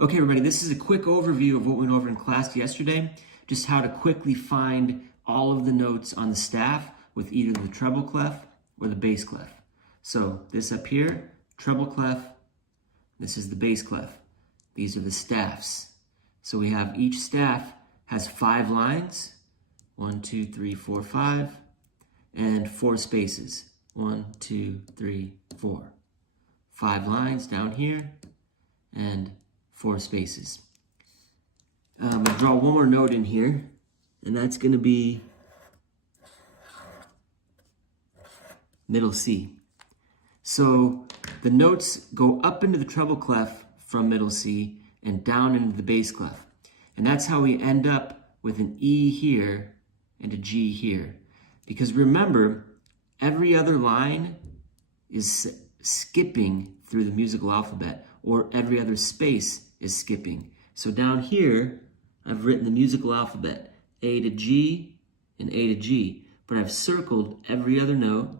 Okay, everybody, this is a quick overview of what we went over in class yesterday, just how to quickly find all of the notes on the staff with either the treble clef or the bass clef. So this up here, treble clef, this is the bass clef. These are the staffs. So we have each staff has 5 lines, 1, 2, 3, 4, 5, and 4 spaces, 1, 2, 3, 4. 5 lines down here, and 4 spaces. I'm going to draw one more note in here, and that's going to be middle C. So the notes go up into the treble clef from middle C and down into the bass clef. And that's how we end up with an E here and a G here. Because remember, every other line is skipping through the musical alphabet, or every other space is skipping. So down here, I've written the musical alphabet, A to G and A to G, but I've circled every other note,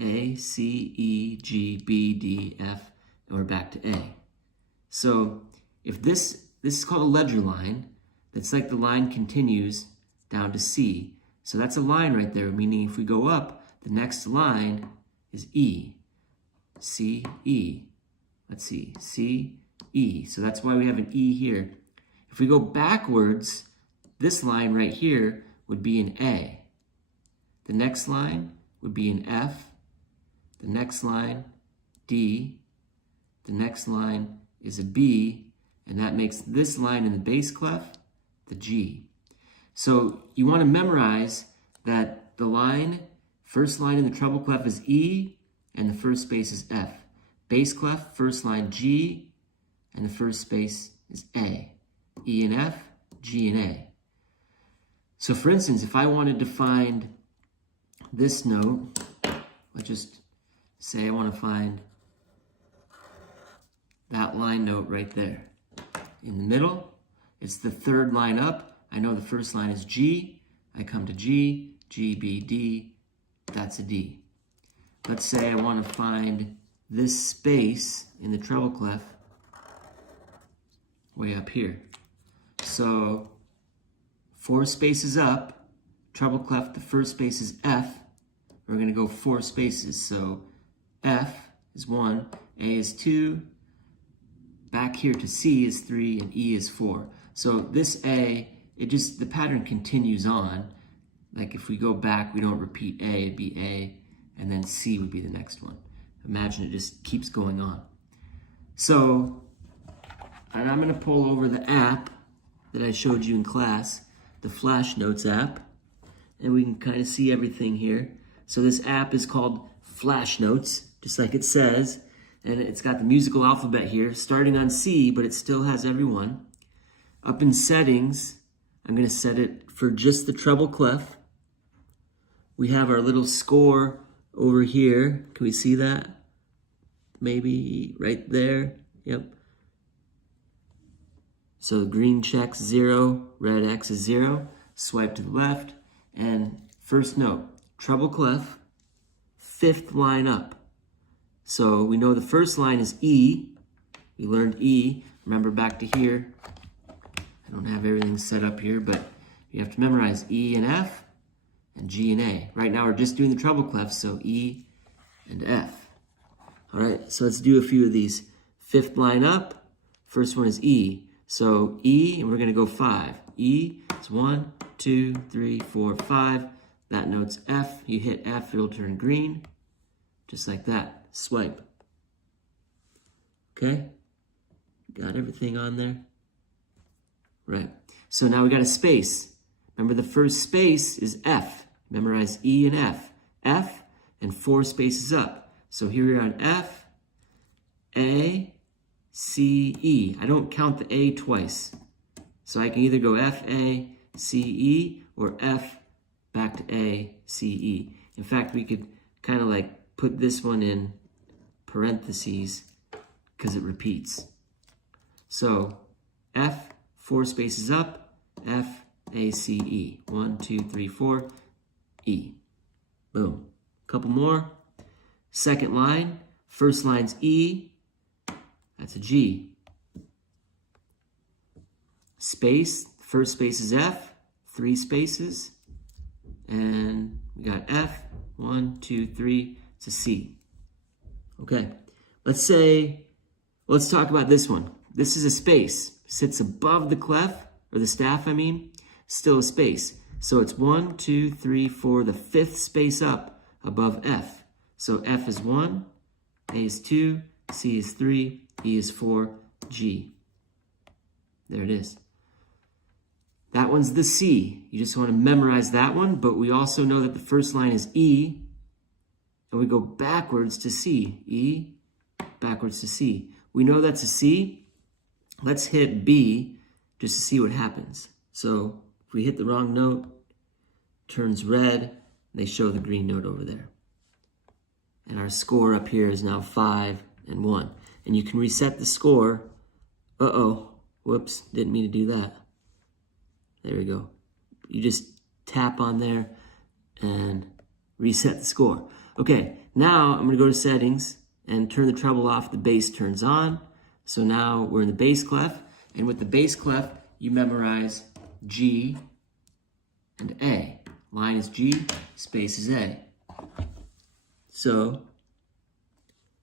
A, C, E, G, B, D, F, and we're back to A. So if this is called a ledger line, that's like the line continues down to C. So that's a line right there, meaning if we go up, the next line is E, C, E. Let's see, C, E. So that's why we have an E here. If we go backwards, this line right here would be an A. The next line would be an F. The next line, D. The next line is a B, and that makes this line in the bass clef the G. So you want to memorize that the line, first line in the treble clef is E, and the first space is F. Bass clef, first line G, and the first space is A. E and F, G and A. So for instance, if I wanted to find this note, let's just say I want to find that line note right there. In the middle, it's the third line up. I know the first line is G. I come to G, G, B, D. That's a D. Let's say I want to find this space in the treble clef way up here. So 4 spaces up, treble clef, the first space is F. We're going to go 4 spaces. So F is 1, A is 2, back here to C is 3, and E is 4. So this A, the pattern continues on. Like if we go back, we don't repeat A, it'd be A, and then C would be the next one. Imagine it just keeps going on. So, and I'm going to pull over the app that I showed you in class, the Flash Notes app, and we can kind of see everything here. So this app is called Flash Notes, just like it says, and it's got the musical alphabet here, starting on C, but it still has every one. Up in settings, I'm going to set it for just the treble clef. We have our little score over here. Can we see that? Maybe right there. Yep. So green check's 0, red X is 0. Swipe to the left. And first note, treble clef, 5th line up. So we know the first line is E. We learned E. Remember back to here. I don't have everything set up here, but you have to memorize E and F and G and A. Right now we're just doing the treble clef, so E and F. All right, so let's do a few of these. 5th line up, first one is E. So E, and we're gonna go 5. E is 1, 2, 3, 4, 5. That note's F. You hit F, it'll turn green. Just like that, swipe. Okay, got everything on there? Right, so now we got a space. Remember the first space is F. Memorize E and F. F and 4 spaces up. So here we are on F, A, C, E. I don't count the A twice. So I can either go F, A, C, E, or F back to A, C, E. In fact, we could kind of like put this one in parentheses because it repeats. So F, 4 spaces up, F, A, C, E. 1, 2, 3, 4, E. Boom. Couple more. Second line, first line's E, that's a G. space. First space is F, 3 spaces. And we got F, 1, 2, 3, it's a C. Okay, let's talk about this one. This is a space, sits above the clef, or the staff I mean, still a space. So it's 1, 2, 3, 4, the 5th space up above F. So F is 1, A is 2, C is 3, E is 4, G. There it is. That one's the C. You just want to memorize that one, but we also know that the first line is E, and we go backwards to C. E, backwards to C. We know that's a C. Let's hit B just to see what happens. So if we hit the wrong note, turns red, they show the green note over there. And our score up here is now 5 and 1. And you can reset the score. Uh-oh, whoops, didn't mean to do that. There we go. You just tap on there and reset the score. Okay, now I'm gonna go to settings and turn the treble off. The bass turns on. So now we're in the bass clef. And with the bass clef, you memorize G and A. Line is G, space is A. So,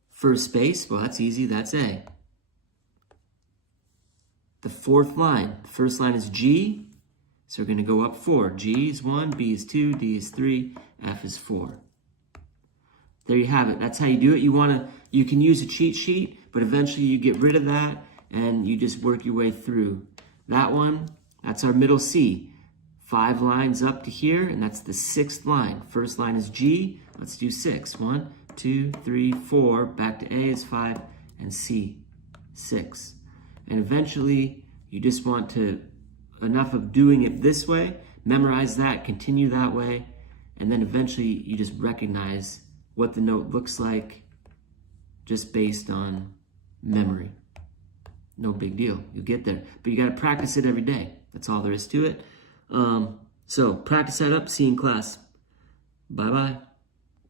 first space, well, that's easy, that's A. The 4th line, the first line is G, so we're gonna go up 4. G is 1, B is 2, D is 3, F is 4. There you have it, that's how you do it. You can use a cheat sheet, but eventually you get rid of that and you just work your way through. That one, that's our middle C. 5 lines up to here, and that's the 6th line. First line is G, let's do 6. 1, 2, 3, 4, back to A is 5, and C, 6. And eventually, you just want to, enough of doing it this way, memorize that, continue that way, and then eventually you just recognize what the note looks like just based on memory. No big deal, you'll get there. But you gotta practice it every day. That's all there is to it. So practice that up, see you in class. Bye-bye.